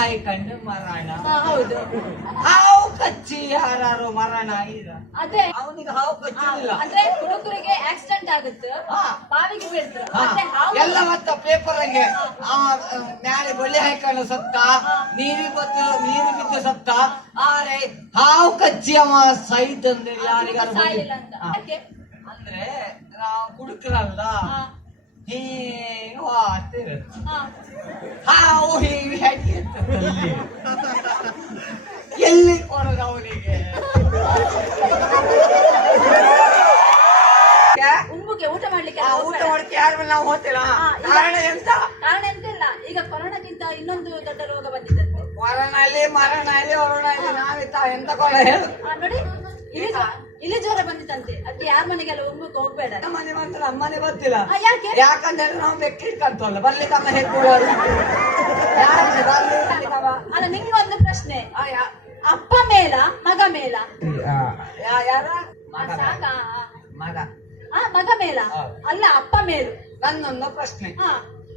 ಹಾಯ್ಕೊಂಡು ಮರಣ. ಹೌದು. ಹಾವು ಕಚ್ಚಿ ಯಾರು ಮರಣ ಈಗ ಅದೇ ಅವನಿಗೆ ಹಾವು ಕಚ್ಚಿಲ್ಲ. ಅಂದ್ರೆ ಹುಡುಗರಿಗೆ ಆಕ್ಸಿಡೆಂಟ್ ಆಗುತ್ತೆ, ಬಾವಿಗೆ ಬೀಳ್ತಾರೆ. ಮತ್ತೆ ಹಾವು ಎಲ್ಲ ಮತ್ತ ಪೇಪರ್ ಹಂಗೆ ಮ್ಯಾಲೆ ಬಳ್ಳಿ ಹಾಕೊಂಡು ಸತ್ತ, ನೀರಿಗೆ ಬಿದ್ದು ಸತ್ತ. ಆರೆ ಹಾವು ಕಚ್ಚಿ ಅವ ಸೈತ್ ಅಂದ್ರೆ ಯಾರಿಗಾರು ಸಾಯಿಲ್ಲ ಅಂತ. ಯಾಕೆ? ಅಂದ್ರೆ ನಾವು ಕುಡುಕರಲ್ಲ, ಹೀಗೆ ಹಾವು ಹೀಗೆ ಹೇಗೆ ಎಲ್ಲಿ ಕೊಡೋದು ಅವನಿಗೆ? ಉಂಬುಗೆ ಊಟ ಮಾಡ್ಲಿಕ್ಕೆ ಊಟ ಮಾಡಕ್ಕೆ ಯಾರು ನಾವು ಹೋಗ್ತಿಲ್ಲ. ಕಾರಣ ಎಂತ? ಕಾರಣ ಎಂತ ಇಲ್ಲ, ಈಗ ಕೊರೋನಾಗಿಂತ ಇನ್ನೊಂದು ದೊಡ್ಡ ರೋಗ ಬಂದಿದ್ದಂತೆ. ಮರಣ ಅಲ್ಲಿ ವರುಣ ಅಲ್ಲಿ ನಾವಿತ್ತ ಎಂತ ಕೊಡ ಹೇಳು. ನೋಡಿ, ಇಲ್ಲಿ ಜ್ವರ ಬಂದಿತ್ತಂತೆ. ಅದಕ್ಕೆ ಯಾರ ಮನೆಗೆಲ್ಲ ಉಂಬುಕ್ಕೆ ಹೋಗ್ಬೇಡ. ನಮ್ಮ ಮನೆ ಮಾತ್ರ ನಮ್ಮನೆ ಗೊತ್ತಿಲ್ಲ. ಯಾಕೆ? ಯಾಕಂದ್ರೆ ನಾವು ಬೆಕ್ಕಿಟ್ಕಂತಲ್ಲ ಬರ್ಲಿಕ್ಕಮ್ಮ ಹೇಳ್ಕೊಳ. ಅಲ್ಲ, ನಿಮ್ಗೊಂದು ಪ್ರಶ್ನೆ, ಅಪ್ಪ ಮೇಲ ಮಗ ಮೇಲ? ಯಾರ ಸಾಕ ಮಗ? ಮಗ ಮೇಲ ಅಲ್ಲ, ಅಪ್ಪ ಮೇಲು. ನನ್ನೊಂದು ಪ್ರಶ್ನೆ,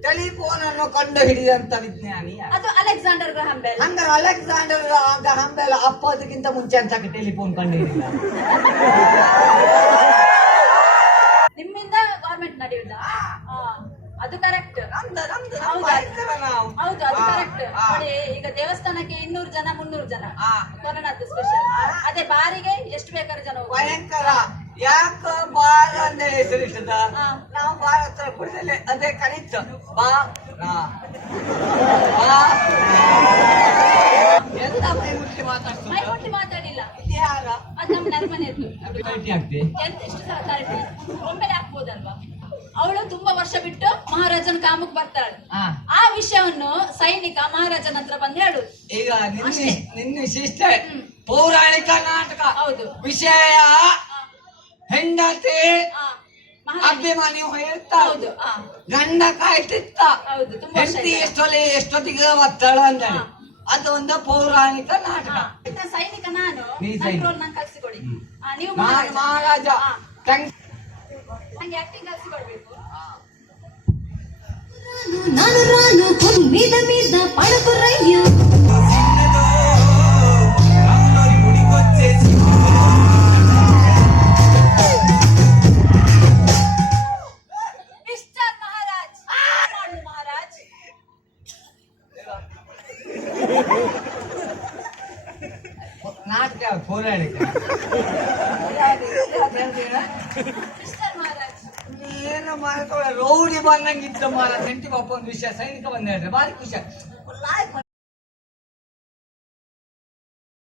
ಟೆಲಿಫೋನ್ ಅನ್ನು ಕಂಡು ಹಿಡಿದಂತ ವಿಜ್ಞಾನಿ ಅದು ಅಲೆಕ್ಸಾಂಡರ್ ಗ್ರಹಂ ಬೆಲ್. ಹಂಗಾರೆ ಅಲೆಕ್ಸಾಂಡರ್ ಗ್ರಹಂ ಬೆಲ್ ಅಪ್ಪ ಅದಕ್ಕಿಂತ ಮುಂಚೆ ಅಂತ ಟೆಲಿಫೋನ್ ಕಂಡು ಹಿಡಿದ. ನಿಮ್ಮಿಂದ ಗವರ್ಮೆಂಟ್ ನಡೆಯುತ್ತಾ? ಅದು ಕರೆಕ್ಟ್. ಹೌದು, ಅದು ಕರೆಕ್ಟ್. ನೋಡಿ, ಈಗ ದೇವಸ್ಥಾನಕ್ಕೆ 200 ಜನ 300 ಜನ ಕೊರೋನಾದ್ದು ಸ್ಪೆಷಲ್. ಅದೇ ಬಾರಿಗೆ ಎಷ್ಟು ಬೇಕಾದ್ರೂ ಜನ ಹೋಗ್ತಾರೆ. ಭಯಂಕರ. ಯಾಕ ಬಾರ ಅಂದ್ರೆ ಹೆಸರಿಟ್ಟದ? ನಾವು ಬಾರ ಹತ್ರ ಕುಡಿದಲೆ ಅದೇ ಕರೀತು ಬಾ ಎಂತ ಮೈ ಮುಟ್ಟಿ ಮಾತಾಡ್ತು? ಮೈ ಮುಟ್ಟಿ ಮಾತಾಡಿಲ್ಲ. ಯಾರ? ಅದು ನಮ್ಮ ನರ್ಮನೆದ್ದು. ಆಗ್ತಿ ಎಷ್ಟು ಸಲ ಕರೆಕ್ಟ್ ಒಮ್ಮೆಲೆ ಹಾಕ್ಬೋದಲ್ವಾ? ಅವಳು ತುಂಬಾ ವರ್ಷ ಬಿಟ್ಟು ಮಹಾರಾಜನ ಕಾಮಕ್ ಬರ್ತಾಳೆ. ಆ ವಿಷಯವನ್ನು ಸೈನಿಕ ಮಹಾರಾಜನ ಹತ್ರ ಬಂದು ಹೇಳು. ಈಗ ನಿನ್ನ ಶಿಷ್ಟ ಪೌರಾಣಿಕ ನಾಟಕ. ಹೌದು. ವಿಷಯ ಹೆಂಡತಿ ಅಭಿಮಾನಿ ಹೇಳ್ತಾ, ಗಂಡ ಕಾಯ್ತಿತ್ತ, ಹೆಂಡತಿ ಎಷ್ಟೊತ್ತಿಗೆ ಒತ್ತಡ ಅಂದ್ರೆ ಅದು ಒಂದು ಪೌರಾಣಿಕ ನಾಟಕ. ಸೈನಿಕ ನಾನು ಕಲ್ಸಿಕೊಡಿ. ನೀವು ಮಹಾರಾಜ ನಂಗೆ ಆಕ್ಟಿಂಗ್ ಕಲ್ಸಿಕೊಡ್ಬೇಕು. ನಾನು ರಾನು ಕುಮ್ಮಿದ ಮೀದ ಪಣಕುರಯ್ಯ ಮಿಸ್ಟರ್ ಮಹಾರಾಜ್. ಮಹಾರಾಜ್ ನಾಟಕ ಪೌರಾಣಿಕ. ಮಿಸ್ಟರ್ ಮಹಾರಾಜ್ ಏನು ಮಾಡ್ಕೊಳ್ಳ ರೌಡಿ ಬಂದಂಗಿದ್ದ ಮಾರ. ಸೆಂಟಿ ಪಾಪ ಒಂದು ವಿಷಯ ಸೈನಿಕ ಬಂದ ಹೇಳಿದ್ರೆ ಭಾರಿ ಖುಷಿ.